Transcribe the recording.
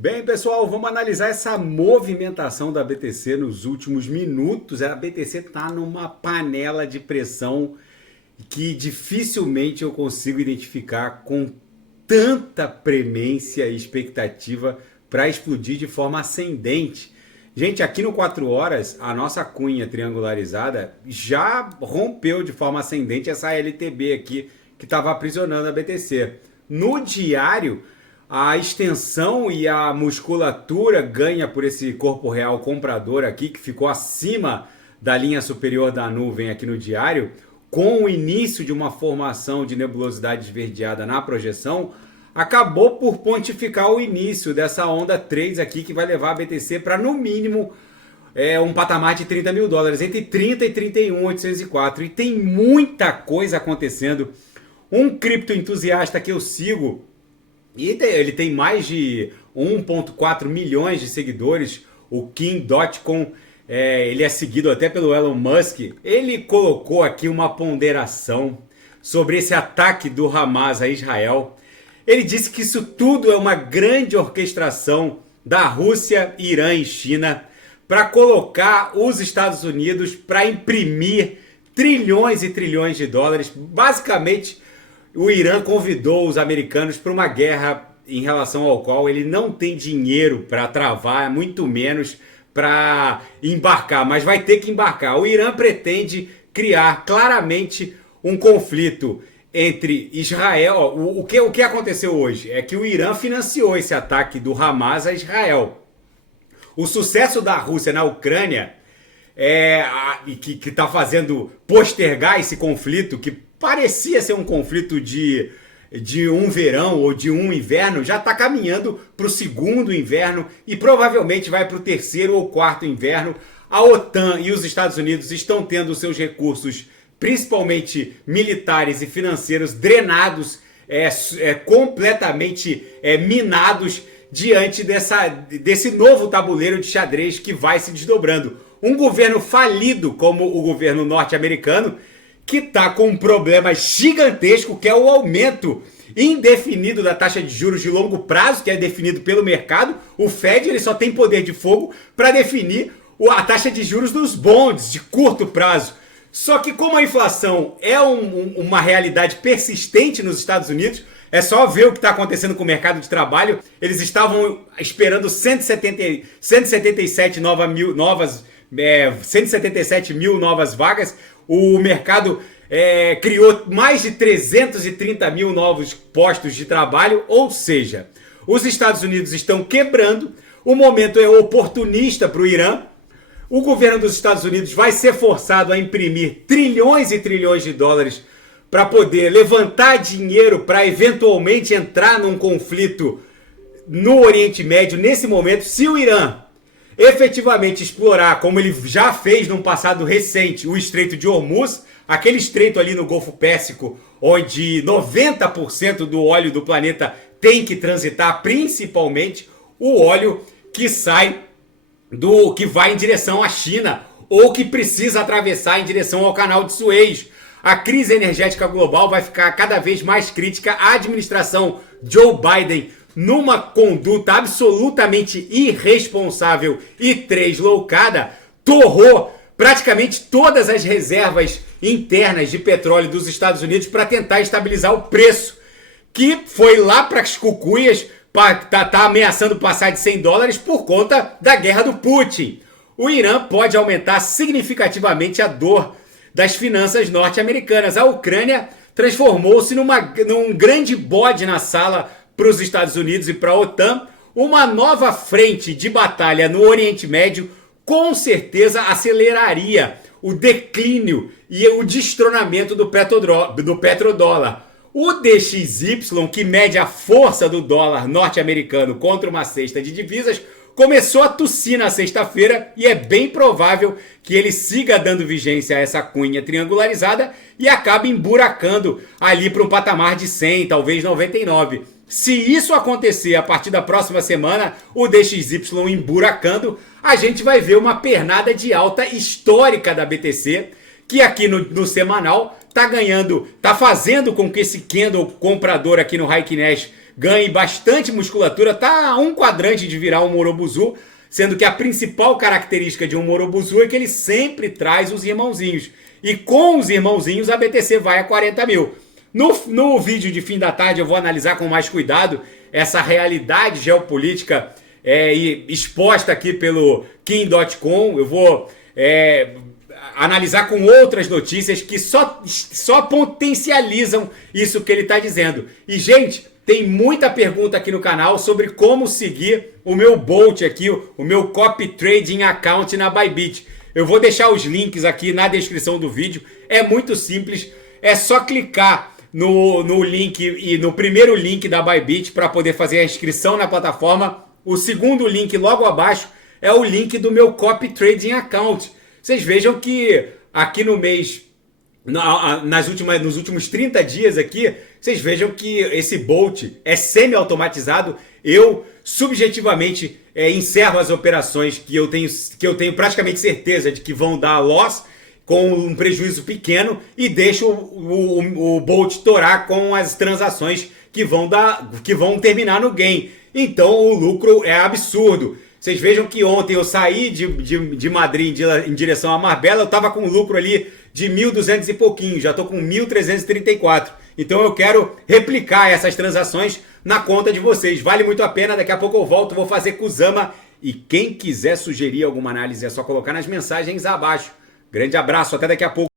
Bem, pessoal, vamos analisar essa movimentação da BTC nos últimos minutos. A BTC está numa panela de pressão que dificilmente eu consigo identificar com tanta premência e expectativa para explodir de forma ascendente. Gente, aqui no 4 horas, a nossa cunha triangularizada já rompeu de forma ascendente essa LTB aqui que estava aprisionando a BTC. No diário, a extensão e a musculatura ganha por esse corpo real comprador aqui, que ficou acima da linha superior da nuvem aqui no diário, com o início de uma formação de nebulosidade esverdeada na projeção, acabou por pontificar o início dessa onda 3 aqui, que vai levar a BTC para, no mínimo, um patamar de 30 mil dólares, entre 30 e 31.804. E tem muita coisa acontecendo. Um criptoentusiasta que eu sigo, e ele tem mais de 1,4 milhões de seguidores, o Kim Dotcom, ele é seguido até pelo Elon Musk. Ele colocou aqui uma ponderação sobre esse ataque do Hamas a Israel. Ele disse que isso tudo é uma grande orquestração da Rússia, Irã e China para colocar os Estados Unidos para imprimir trilhões e trilhões de dólares. Basicamente, o Irã convidou os americanos para uma guerra em relação ao qual ele não tem dinheiro para travar, muito menos para embarcar, mas vai ter que embarcar. O Irã pretende criar claramente um conflito entre Israel. O que aconteceu hoje é que o Irã financiou esse ataque do Hamas a Israel. O sucesso da Rússia na Ucrânia que está fazendo postergar esse conflito, que parecia ser um conflito de um verão ou de um inverno, já está caminhando para o segundo inverno e provavelmente vai para o terceiro ou quarto inverno. A OTAN e os Estados Unidos estão tendo seus recursos, principalmente militares e financeiros, drenados, completamente minados diante desse novo tabuleiro de xadrez que vai se desdobrando. Um governo falido como o governo norte-americano, que está com um problema gigantesco, que é o aumento indefinido da taxa de juros de longo prazo, que é definido pelo mercado. O Fed ele só tem poder de fogo para definir a taxa de juros dos bonds de curto prazo. Só que como a inflação é uma realidade persistente nos Estados Unidos, é só ver o que está acontecendo com o mercado de trabalho. Eles estavam esperando 177 mil novas vagas. O mercado criou mais de 330 mil novos postos de trabalho, ou seja, os Estados Unidos estão quebrando, o momento é oportunista para o Irã. O governo dos Estados Unidos vai ser forçado a imprimir trilhões e trilhões de dólares para poder levantar dinheiro para eventualmente entrar num conflito no Oriente Médio. Nesse momento, se o Irã efetivamente explorar, como ele já fez num passado recente, o Estreito de Hormuz, aquele estreito ali no Golfo Pérsico, onde 90% do óleo do planeta tem que transitar, principalmente o óleo que que vai em direção à China ou que precisa atravessar em direção ao Canal de Suez. A crise energética global vai ficar cada vez mais crítica. A administração Joe Biden, numa conduta absolutamente irresponsável e tresloucada, torrou praticamente todas as reservas internas de petróleo dos Estados Unidos para tentar estabilizar o preço, que foi lá para as cucuias, tá ameaçando passar de 100 dólares por conta da guerra do Putin. O Irã pode aumentar significativamente a dor das finanças norte-americanas. A Ucrânia transformou-se num grande bode na sala para os Estados Unidos e para a OTAN. Uma nova frente de batalha no Oriente Médio com certeza aceleraria o declínio e o destronamento do petrodólar. O DXY, que mede a força do dólar norte-americano contra uma cesta de divisas, começou a tossir na sexta-feira e é bem provável que ele siga dando vigência a essa cunha triangularizada e acabe emburacando ali para um patamar de 100, talvez 99. Se isso acontecer a partir da próxima semana, o DXY emburacando, a gente vai ver uma pernada de alta histórica da BTC, que aqui no semanal tá fazendo com que esse candle comprador aqui no Heikin Nash ganhe bastante musculatura, tá a um quadrante de virar um Morobuzu, sendo que a principal característica de um Morobuzu é que ele sempre traz os irmãozinhos. E com os irmãozinhos a BTC vai a 40 mil. No vídeo de fim da tarde eu vou analisar com mais cuidado essa realidade geopolítica exposta aqui pelo Kim.com. Eu vou analisar com outras notícias que só potencializam isso que ele está dizendo. E, gente, tem muita pergunta aqui no canal sobre como seguir o meu Bolt aqui, o meu Copy Trading Account na Bybit. Eu vou deixar os links aqui na descrição do vídeo. É muito simples, é só clicar no link e no primeiro link da Bybit para poder fazer a inscrição na plataforma. O segundo link logo abaixo é o link do meu Copy Trading Account. Vocês vejam que aqui no mês, nos últimos 30 dias aqui, vocês vejam que esse Bolt é semi-automatizado. Eu, subjetivamente, encerro as operações que eu tenho praticamente certeza de que vão dar loss, com um prejuízo pequeno, e deixo o Bolt torar com as transações que vão terminar no gain. Então o lucro é absurdo. Vocês vejam que ontem eu saí de Madrid em direção a Marbella, eu estava com um lucro ali de 1.200 e pouquinho, já estou com 1.334. Então eu quero replicar essas transações na conta de vocês. Vale muito a pena, daqui a pouco eu volto, vou fazer Kusama. E quem quiser sugerir alguma análise é só colocar nas mensagens abaixo. Grande abraço, até daqui a pouco.